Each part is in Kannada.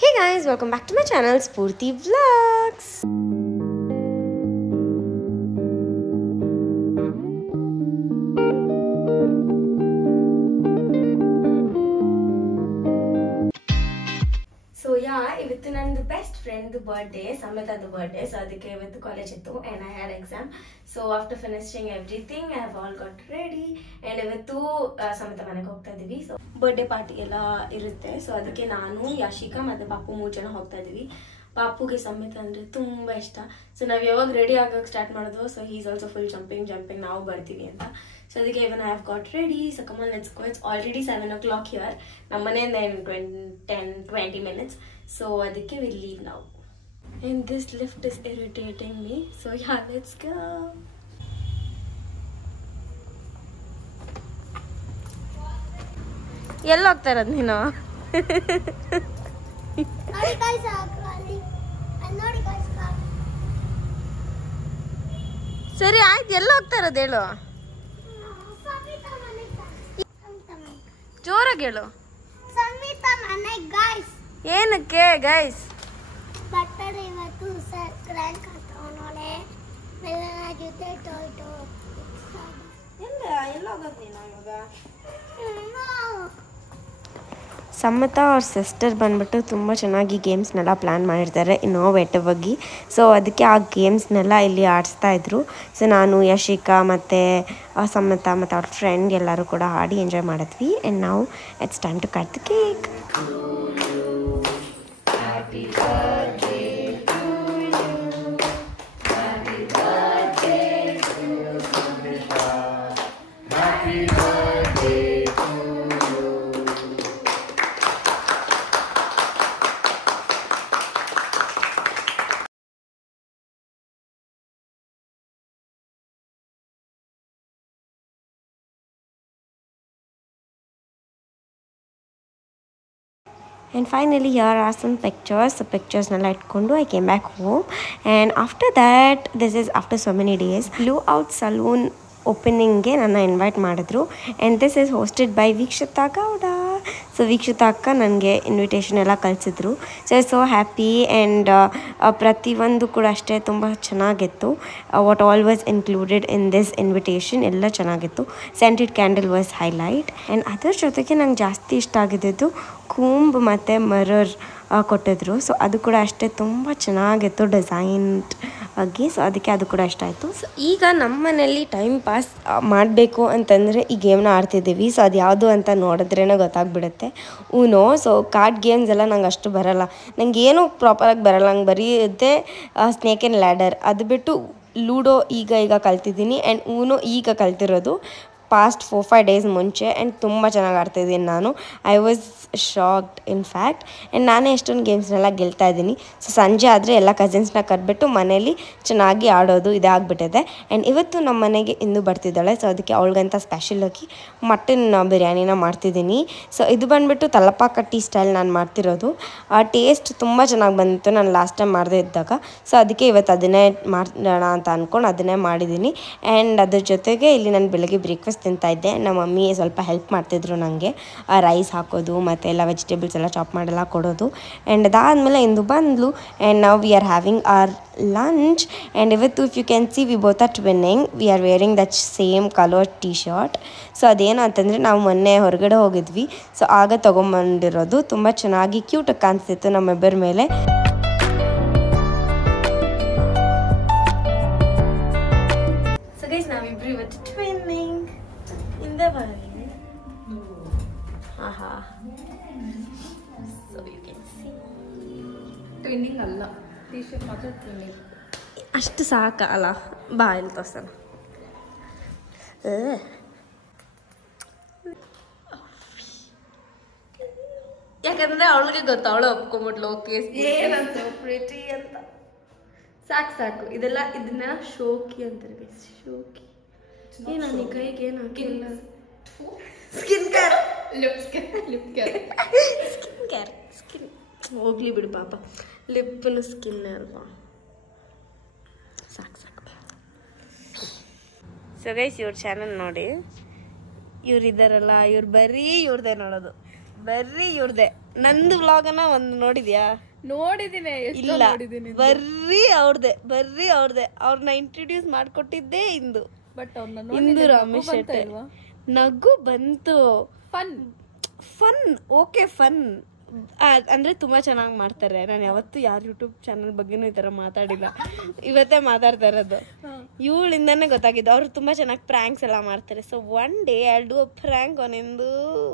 Hey guys, welcome back to my channel Spurti Vlogs. So yeah, ಇವತ್ತು ನಂದು ಬೆಸ್ಟ್ ಫ್ರೆಂಡ್ ಬರ್ಡೇ, ಸಮತಾದ ಬರ್ಡೇ. ಸೊ ಅದಕ್ಕೆ ಇವತ್ತು ಕಾಲೇಜ್ ಇತ್ತು and I had exam. So after finishing everything, I have all got ready and ಇವತ್ತು ಸಮತ ಮನೆಗೆ ಹೋಗ್ತಾ ಇದೀವಿ. ಸೊ ಬರ್ಡೇ ಪಾರ್ಟಿ ಎಲ್ಲ ಇರುತ್ತೆ. ಸೊ ಅದಕ್ಕೆ ನಾನು, ಯಾಶಿಕಾ ಮತ್ತೆ ಪಾಪು 3 ಜನ ಹೋಗ್ತಾ ಇದೀವಿ. ಪಾಪುಗೆ ಸಮೇತ ಅಂದ್ರೆ ತುಂಬಾ ಇಷ್ಟ. ಸೊ ನಾವ್ ಯಾವಾಗ ರೆಡಿ ಆಗಕ್ಕೆ ಸ್ಟಾರ್ಟ್ ಮಾಡೋದು, so he is also full jumping ನಾವು ಬರ್ತೀವಿ ಅಂತ. ಸೊ ಅದಕ್ಕೆ even I have got ready. So come on, let's go. It's already 7 o'clock here. ನಮ್ಮ ಮನೆಯಿಂದ 10-20 minutes. ಸೊ ಅದಕ್ಕೆ will leave now. And this lift is irritating me. So yeah, let's go. ಎಲ್ಲಿ ಹೋಗ್ತಾ ಇರೋದು ನೀನು? ಸರಿ ಆಯ್ತು, ಎಲ್ಲ ಹೋಗ್ತಾ ಇರೋದು ಹೇಳು, ಜೋರಾಗಿ ಹೇಳು. ಏನಕ್ಕೆ ಗೈಸ್? ಸಮತಾ ಅವ್ರ ಸಿಸ್ಟರ್ ಬಂದ್ಬಿಟ್ಟು ತುಂಬ ಚೆನ್ನಾಗಿ ಗೇಮ್ಸ್ನೆಲ್ಲ ಪ್ಲ್ಯಾನ್ ಮಾಡಿರ್ತಾರೆ, ಇನ್ನೋವೇಟಿವ್ ಆಗಿ. ಸೊ ಅದಕ್ಕೆ ಆ ಗೇಮ್ಸ್ನೆಲ್ಲ ಇಲ್ಲಿ ಆಡಿಸ್ತಾ ಇದ್ರು. ಸೊ ನಾನು, ಯಶಿಕಾ ಮತ್ತು ಸಮತಾ ಮತ್ತು ಅವ್ರ ಫ್ರೆಂಡ್ ಎಲ್ಲರೂ ಕೂಡ ಆಡಿ ಎಂಜಾಯ್ ಮಾಡಿದ್ವಿ. ಆ್ಯಂಡ್ ನಾವು it's time to cut the cake. And finally here are some pictures. The pictures nalla itkondu I came back home. And after that, this is after so many days, Blue Out Saloon opening ಗೆ ನನ್ನ ಇನ್ವೈಟ್ ಮಾಡಿದ್ರು. And this is hosted by Veekshitha Gowda. So Veekshitha ಅಕ್ಕ ನನಗೆ ಇನ್ವಿಟೇಷನ್ ಎಲ್ಲ ಕಳಿಸಿದ್ರು. So I so happy. And ಪ್ರತಿಯೊಂದು ಕೂಡ ಅಷ್ಟೇ ತುಂಬ ಚೆನ್ನಾಗಿತ್ತು. What all was included in this invitation ಎಲ್ಲ ಚೆನ್ನಾಗಿತ್ತು. Scented candle was highlight. And ಅದರ ಜೊತೆಗೆ ನಂಗೆ ಜಾಸ್ತಿ ಇಷ್ಟ ಆಗಿದ್ದು ಕೂಂಬ್ ಮತ್ತು ಮಿರರ್ ಕೊಟ್ಟಿದ್ರು. ಸೊ ಅದು ಕೂಡ ಅಷ್ಟೇ ತುಂಬ ಚೆನ್ನಾಗಿತ್ತು ಡಿಸೈನ್ಡ್ ಆಗಿ. ಸೊ ಅದಕ್ಕೆ ಅದು ಕೂಡ ಇಷ್ಟ ಆಯಿತು. ಸೊ ಈಗ ನಮ್ಮ ಮನೇಲಿ ಟೈಮ್ ಪಾಸ್ ಮಾಡಬೇಕು ಅಂತಂದರೆ ಈ ಗೇಮ್ನ ಆಡ್ತಿದ್ದೀವಿ. ಸೊ ಅದು ಯಾವುದು ಅಂತ ನೋಡಿದ್ರೇ ಗೊತ್ತಾಗ್ಬಿಡುತ್ತೆ. ಊನೋ. ಸೊ ಕಾರ್ಡ್ ಗೇಮ್ಸ್ ಎಲ್ಲ ನಂಗೆ ಅಷ್ಟು ಬರೋಲ್ಲ, ನಂಗೆ ಏನೂ ಪ್ರಾಪರಾಗಿ ಬರೋಲ್ಲ. ನಂಗೆ ಬರೀ ಇದ್ದೆ ಸ್ನೇಕ್ ಆ್ಯಂಡ್ ಲ್ಯಾಡರ್. ಅದು ಬಿಟ್ಟು ಲೂಡೋ ಈಗ ಕಲ್ತಿದ್ದೀನಿ. ಆ್ಯಂಡ್ ಊನೋ ಈಗ ಕಲ್ತಿರೋದು ಪಾಸ್ಟ್ 4-5 days ಮುಂಚೆ. ಆ್ಯಂಡ್ ತುಂಬ ಚೆನ್ನಾಗಿ ಆಡ್ತಾಯಿದ್ದೀನಿ ನಾನು. I was shocked in fact. And ನಾನೇ ಎಷ್ಟೊಂದು ಗೇಮ್ಸ್ನೆಲ್ಲ ಗೆಲ್ತಾ ಇದ್ದೀನಿ. ಸೊ ಸಂಜೆ ಆದರೆ ಎಲ್ಲ ಕಸಿನ್ಸ್ನ ಕರೆದ್ಬಿಟ್ಟು ಮನೇಲಿ ಚೆನ್ನಾಗಿ ಆಡೋದು ಇದಾಗ್ಬಿಟ್ಟಿದೆ. ಆ್ಯಂಡ್ ಇವತ್ತು ನಮ್ಮ ಮನೆಗೆ ಇಂದು ಬರ್ತಿದ್ದಾಳೆ. ಸೊ ಅದಕ್ಕೆ ಅವಳಿಗಂತ ಸ್ಪೆಷಲಾಗಿ ಮಟನ್ ಬಿರಿಯಾನಿನ ಮಾಡ್ತಿದ್ದೀನಿ. ಸೊ ಇದು ಬಂದುಬಿಟ್ಟು ತಲಪಾಕಟ್ಟಿ ಸ್ಟೈಲ್ ನಾನು ಮಾಡ್ತಿರೋದು. ಟೇಸ್ಟ್ ತುಂಬ ಚೆನ್ನಾಗಿ ಬಂದಿತ್ತು ನಾನು ಲಾಸ್ಟ್ ಟೈಮ್ ಮಾಡದೇ ಇದ್ದಾಗ. ಸೊ ಅದಕ್ಕೆ ಇವತ್ತು ಅದನ್ನೇ ಮಾಡೋಣ ಅಂತ ಅಂದ್ಕೊಂಡು ಅದನ್ನೇ ಮಾಡಿದ್ದೀನಿ. ಆ್ಯಂಡ್ ಅದ್ರ ಜೊತೆಗೆ ಇಲ್ಲಿ ನಾನು ಬೆಳಗ್ಗೆ ಬ್ರೇಕ್ಫಾಸ್ಟ್ ತಿಂತಾಯಿದ್ದೆ. ನಮ್ಮ ಮಮ್ಮಿ ಸ್ವಲ್ಪ ಹೆಲ್ಪ್ ಮಾಡ್ತಿದ್ರು ನನಗೆ ರೈಸ್ ಹಾಕೋದು ಮತ್ತು ಎಲ್ಲ ವೆಜಿಟೇಬಲ್ಸ್ ಎಲ್ಲ ಚಾಪ್ ಮಾಡೆಲ್ಲ ಕೊಡೋದು. ಆ್ಯಂಡ್ ಅದಾದಮೇಲೆ ಇಂದು ಬಂದ್ಲು. ಆ್ಯಂಡ್ ನಾವು we are having our lunch. And ಇವತ್ತು if you can see we both are twinning. We are wearing that same colour T shirt. So ಅದೇನು ಅಂತಂದರೆ ನಾವು ಮೊನ್ನೆ ಹೊರಗಡೆ ಹೋಗಿದ್ವಿ. ಸೊ ಆಗ ತೊಗೊಂಬಂದಿರೋದು. ತುಂಬ ಚೆನ್ನಾಗಿ ಕ್ಯೂಟಾಗಿ ಕಾಣಿಸ್ತಿತ್ತು ನಮ್ಮಿಬ್ಬರ ಮೇಲೆ. ಸೊ ಗೈಸ್ ನಾವಿಬ್ರು ಇವತ್ತು ಟ್ವಿನ್ನಿಂಗ್ ಇಂದ ಬರಲಿ. ಆಹಾ. So you can see. Twinning ಅಲ್ಲ, ಟೀ ಶರ್ಟ್ ಮಾತ್ರ ಟ್ವಿನ್ನಿಂಗ್. ಅಷ್ಟು ಸಾಕಲ್ಲ. ಬಾ ಇಲ್ಲಿ ತೋರ್ಸೋಣ. ಯಾಕಂದ್ರೆ ಅವಳಿಗೆ ಗೊತ್ತು, ಅವಳು ಒಪ್ಕೊಂಬಿಟ್ಲು ಕೇಸ್ ಏನಂತ ಪ್ರೀತಿ ಅಂತ. ಸಾಕು ಇದೆಲ್ಲ. ಇದನ್ನ ಶೋಕಿ ಅಂತಾರೆ. ಶೋಕಿ ನಾನು ಈ ಕೈಗೆ ಏನು ಹಾಕಿಲ್ಲ. ಸ್ಕಿನ್ ಕೇರ್, ಸ್ಕಿನ್ ಹೋಗ್ಲಿ ಬಿಡು ಪಾಪ. ಲಿಪ್ಪನು ಸ್ಕಿನ್ ಅಲ್ವಾ. ಸಾಕು. ಸೊ ಗೈಸ್ ಇವ್ರ ಚಾನಲ್ ನೋಡಿ. ಇವ್ರು ಇದ್ದಾರಲ್ಲ, ಇವ್ರು ಬರೀ ಇವ್ರದ್ದೇ ನೋಡೋದು. ಬರ್ರಿ ಇವ್ರದೆ. ನಂದು ವ್ಲಾಗನ್ನ ಒಂದು ನೋಡಿದ್ಯಾ? ನೋಡಿದೀನಿ, ಇಲ್ಲ ಬರ್ರಿ ಅವ್ರದೆ. ಅವ್ರನ್ನ ಇಂಟ್ರೊಡ್ಯೂಸ್ ಮಾಡ್ಕೊಟ್ಟಿದ್ದೇ ಇಂದು. ಬಟ್ ಇಂದು ರಮೇಶ್ ಶೆಟ್ಟಿ. ನಗು ಬಂತು. ಫನ್ ಓಕೆ ಫನ್ ಅಂದ್ರೆ ತುಂಬಾ ಚೆನ್ನಾಗಿ ಮಾಡ್ತಾರೆ. ನಾನು ಯಾವತ್ತೂ ಯಾರ ಯೂಟ್ಯೂಬ್ ಚಾನಲ್ ಬಗ್ಗೆನೂ ಈ ತರ ಮಾತಾಡಿಲ್ಲ, ಇವತ್ತೇ ಮಾತಾಡ್ತಾ ಇರೋದು. ಇವಳಿಂದಾನೇ ಗೊತ್ತಾಗಿದ್ದು ಅವ್ರು ತುಂಬಾ ಚೆನ್ನಾಗಿ ಪ್ರ್ಯಾಂಕ್ಸ್ ಎಲ್ಲ ಮಾಡ್ತಾರೆ. So one day I will do a prank on Indu.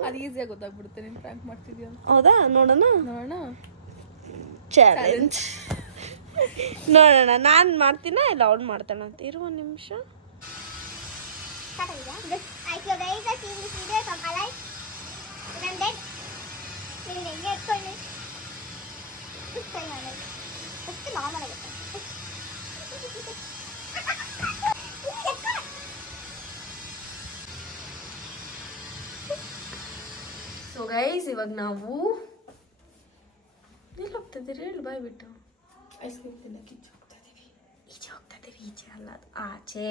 ಅದು ಈಸಿಯಾಗಿ ಗೊತ್ತಾಗ್ಬಿಡುತ್ತೆ ನೀನು ಪ್ರ್ಯಾಂಕ್ ಮಾಡ್ತಿದ್ಯಾ. ಹೌದಾ? ನೋಡೋಣ ಚಾಲೆಂಜ್ ನೋಡೋಣ. ನಾನು ಮಾಡ್ತೀನ ಇಲ್ಲ ಅವ್ನು ಮಾಡ್ತಾನಂತ. ಇರು ಒಂದು ನಿಮಿಷ. ಸೊ ಗೈಸ್, ಇವಾಗ ನಾವು ಎಲ್ಲಿ ಹೋಗ್ತಿದ್ದೀರಿ ಹೇಳಿ ಬಾಯ್ ಬಿಟ್ಟು. ಐಸ್ ಕ್ರೀಮ್ ತಿನ್ನಕ್ಕೆ ಈಚೆ ಹೋಗ್ತಾ ಇದೀವಿ. ಈಚೆ ಅಲ್ಲ, ಅದು ಆಚೆ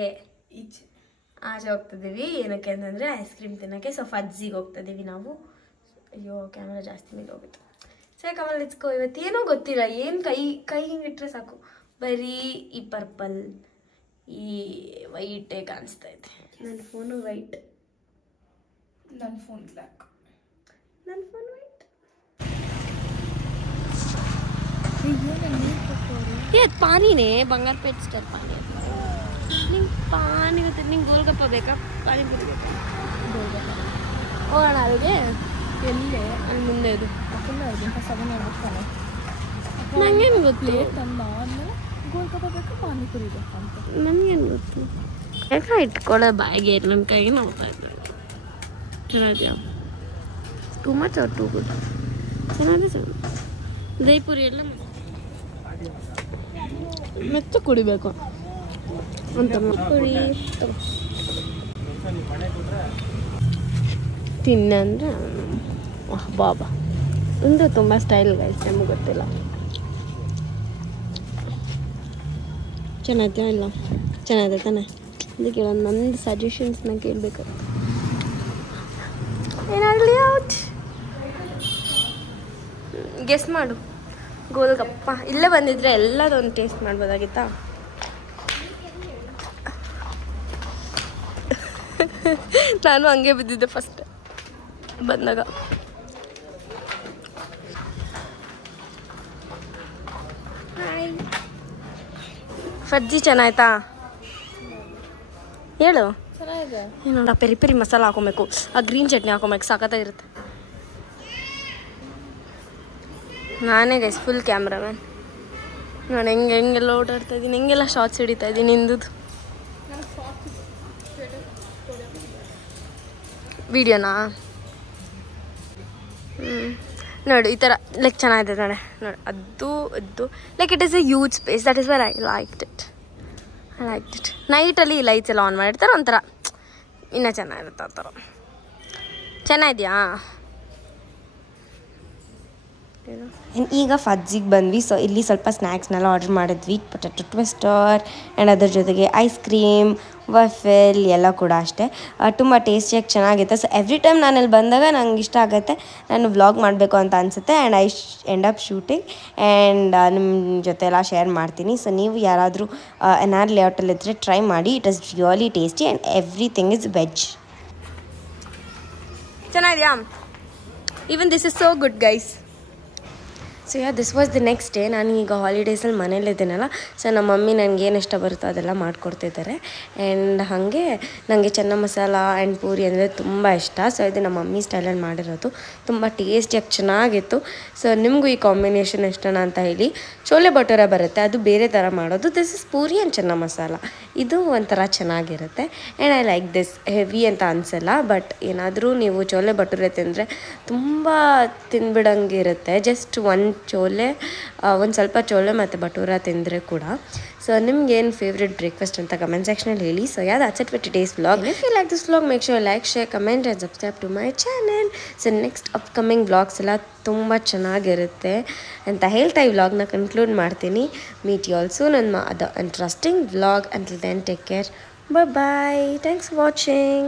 ಹೋಗ್ತಿದ್ದೀವಿ. ಏನಕ್ಕೆ ಅಂತಂದರೆ ಐಸ್ ಕ್ರೀಮ್ ತಿನ್ನೋಕ್ಕೆ. ಸೊ ಫಜ್ಜಿಗೆ ಹೋಗ್ತಿದ್ದೀವಿ ನಾವು. ಅಯ್ಯೋ ಕ್ಯಾಮ್ರಾ ಜಾಸ್ತಿ ಮೇಲೆ ಹೋಗಿತ್ತು. ಸರಿ ಕಮಲ್ ಇಟ್ಕೋ. ಇವತ್ತೇನೋ ಗೊತ್ತಿಲ್ಲ, ಏನು ಕೈ ಹಿಂಗೆ ಇಟ್ಟರೆ ಸಾಕು ಬರೀ ಈ ಪರ್ಪಲ್ ಈ ವೈಟೇ ಕಾಣಿಸ್ತಾ ಇದೆ. ನನ್ನ ಫೋನು ವೈಟ್, ನನ್ನ ಫೋನ್ ಬ್ಲ್ಯಾಕ್. ಇದು ಪಾನಿನೇ, ಬಂಗಾರಪೇಟ್ ಸ್ಟೈಲ್ ಪಾನಿ. ನಿಂಗೆ ಪಾನಿ ಗೊತ್ತಿದೆ? ನಿಂಗೆ ಗೋಲ್ಗಪ್ಪ ಬೇಕಾ ಪಾನಿಪುರಿ ಬೇಕಾ? ಹೋಗೋಣ ಅಲ್ಲಿಗೆ. ಎಲ್ಲೇ ಅಲ್ಲಿ ಮುಂದೆ ಇದು ನಂಗೇನು ನಂಗೇನು ಗೊತ್ತು? ತಂದ ಆದ್ಮೇಲೆ ಗೋಲ್ಗಪ್ಪ ಬೇಕಾ ಪಾನಿಪುರಿ ಬೇಕಾ ಅಂತ ನನಗೇನು ಗೊತ್ತು? ಯಾಕೆ ಇಟ್ಕೊಳ್ಳೋ ಬಾಯಿಗೆ ನನ್ನ ಕೈಗೆ ನೋಡ್ತಾ ಇದ್ದಾರೆ. ಚೆನ್ನಾಗಿದೆಯಾ? Too much or too good? ಚೆನ್ನಾಗಿದೆ. ದೈಪುರಿ ಎಲ್ಲ ಮೆತ್ತ ಕುಡಿಬೇಕು ಅಂತ ಕುಡಿ. ತಿನ್ನಂದ್ರೆ ಬಾಬಾ ಒಂದು ತುಂಬ ಸ್ಟೈಲ್ ಗೈಸ್, ನಮಗೆ ಗೊತ್ತಿಲ್ಲ. ಚೆನ್ನಾಗಿದೆಯಾ? ಇಲ್ಲ ಚೆನ್ನಾಗಿದೆ ತಾನೆ? ಅದಕ್ಕೆ ನಂದು ಸಜೆಷನ್ಸ್ನ ಕೇಳಬೇಕಾಗುತ್ತೆ. ಏನಾಗಲಿ ಔಟ್ ಗೆಸ್ ಮಾಡು. ಗೋಲ್ಗಪ್ಪ ಇಲ್ಲೇ ಬಂದಿದ್ರೆ ಎಲ್ಲದೊಂದು ಟೇಸ್ಟ್ ಮಾಡ್ಬೋದಾಗಿತ್ತಾ? ನಾನು ಹಂಗೆ ಬಿದ್ದಿದ್ದೆ ಫಸ್ಟ್ ಬಂದಾಗ. ಫಜ್ಜಿ ಚೆನ್ನಾಯ್ತಾ ಹೇಳು. ಚೆನ್ನಾಗಿದೆ. ಏನೋಡ ಪೆರಿ ಪೆರಿ ಮಸಾಲ ಹಾಕೊಬೇಕು, ಆ ಗ್ರೀನ್ ಚಟ್ನಿ ಹಾಕೊಬೇಕು, ಸಖತ್ತಾಗಿರುತ್ತೆ. ನಾನೇ ಗೈಸ್ ಫುಲ್ ಕ್ಯಾಮ್ರಾಮ್ಯಾನ್. ನಾನು ಹೆಂಗೆಲ್ಲ ಓಡಾಡ್ತಾ ಇದ್ದೀನಿ, ಹೆಂಗೆಲ್ಲ ಶಾರ್ಟ್ಸ್ ಹಿಡಿತಾ ಇದ್ದೀನಿ ನಿಂದು ವಿಡಿಯೋನಾ. ನೋಡಿ ಈ ಥರ ಲೈಕ್ ಚೆನ್ನಾಗಿದೆ ನೋಡಿ. ಅದು like it is a huge space. That is where I liked it. ನೈಟಲ್ಲಿ ಲೈಟ್ಸ್ ಎಲ್ಲ ಆನ್ ಮಾಡಿರ್ತಾರೆ, ಒಂಥರ ಇನ್ನೂ ಚೆನ್ನಾಗಿರುತ್ತೆ ಆ ಥರ. ಚೆನ್ನಾಗಿದೆಯಾ? ಈಗ ಫಜ್ಜಿಗೆ ಬಂದ್ವಿ. ಸೊ ಇಲ್ಲಿ ಸ್ವಲ್ಪ ಸ್ನ್ಯಾಕ್ಸ್ನೆಲ್ಲ ಆರ್ಡರ್ ಮಾಡಿದ್ವಿ. ಪೊಟ್ಯಾಟೊ ಟ್ವಿಸ್ಟರ್ ಆ್ಯಂಡ್ ಅದ್ರ ಜೊತೆಗೆ ಐಸ್ ಕ್ರೀಮ್, ವಫೆಲ್ ಎಲ್ಲ ಕೂಡ ಅಷ್ಟೇ. ತುಂಬ ಟೇಸ್ಟಿಯಾಗಿ ಚೆನ್ನಾಗಿತ್ತು. ಸೊ ಎವ್ರಿ ಟೈಮ್ ನಾನು ಅಲ್ಲಿ ಬಂದಾಗ ನಂಗೆ ಇಷ್ಟ ಆಗುತ್ತೆ, ನಾನು ವ್ಲಾಗ್ ಮಾಡಬೇಕು ಅಂತ ಅನಿಸುತ್ತೆ. And I end up shooting and ನಿಮ್ಮ ಜೊತೆ ಎಲ್ಲ ಶೇರ್ ಮಾಡ್ತೀನಿ. ಸೊ ನೀವು ಯಾರಾದರೂ NR ಲೇಔಟಲ್ಲಿದ್ದರೆ ಟ್ರೈ ಮಾಡಿ. It is really tasty and everything is veg. ಚೆನ್ನಾಗಿದೆಯಾ? Even this is so good guys. So this was the next day. ನಾನು ಈಗ ಹಾಲಿಡೇಸಲ್ಲಿ ಮನೇಲಿದ್ದೀನಲ್ಲ, ಸೊ ನಮ್ಮ ಮಮ್ಮಿ ನನಗೆ ಏನು ಇಷ್ಟ ಬರುತ್ತೋ ಅದೆಲ್ಲ ಮಾಡಿಕೊಡ್ತಿದ್ದಾರೆ. ಆ್ಯಂಡ್ ಹಾಗೆ ನನಗೆ ಚೆನ್ನ ಮಸಾಲ ಆ್ಯಂಡ್ ಪೂರಿ ಅಂದರೆ ತುಂಬ ಇಷ್ಟ. ಸೊ ಇದು ನಮ್ಮ ಮಮ್ಮಿ ಸ್ಟೈಲಲ್ಲಿ ಮಾಡಿರೋದು, ತುಂಬ ಟೇಸ್ಟಿಯಾಗಿ ಚೆನ್ನಾಗಿತ್ತು. ಸೊ ನಿಮಗೂ ಈ ಕಾಂಬಿನೇಷನ್ ಇಷ್ಟನಾ ಅಂತ ಹೇಳಿ. ಚೋಲೆ ಭಟೂರೆ ಬರುತ್ತೆ, ಅದು ಬೇರೆ ಥರ ಮಾಡೋದು. ದಿಸ್ ಇಸ್ ಪೂರಿ ಆ್ಯಂಡ್ ಚೆನ್ನ ಮಸಾಲ. ಇದು ಒಂಥರ ಚೆನ್ನಾಗಿರುತ್ತೆ. And I like this. Heavy ಅಂತ ಅನಿಸಲ್ಲ, ಬಟ್ ಏನಾದರೂ ನೀವು ಚೋಲೆ ಭಟೂರೆ ತಿಂದರೆ ತುಂಬ ತಿನ್ಬಿಡಂಗಿರುತ್ತೆ. ಜಸ್ಟ್ ಒಂದು ಸ್ವಲ್ಪ ಚೋಲೆ ಮತ್ತು ಭಟೂರ ತಿಂದರೆ ಕೂಡ. ಸೊ ನಿಮ್ಗೇನು ಫೇವ್ರೆಟ್ ಬ್ರೇಕ್ಫಾಸ್ಟ್ ಅಂತ ಕಮೆಂಟ್ ಸೆಕ್ಷನಲ್ಲಿ ಹೇಳಿ. So that's it for today's vlog. If you like this vlog, make sure you like, share, comment and subscribe to my channel. So next upcoming vlogs ಎಲ್ಲ ತುಂಬ ಚೆನ್ನಾಗಿರುತ್ತೆ ಅಂತ ಹೇಳ್ತಾ ಈ ವ್ಲಾಗ್ನ ಕನ್ಕ್ಲೂಡ್ ಮಾಡ್ತೀನಿ. Meet you all soon on my other interesting vlog. Until then, take care. Bye bye. Thanks for watching.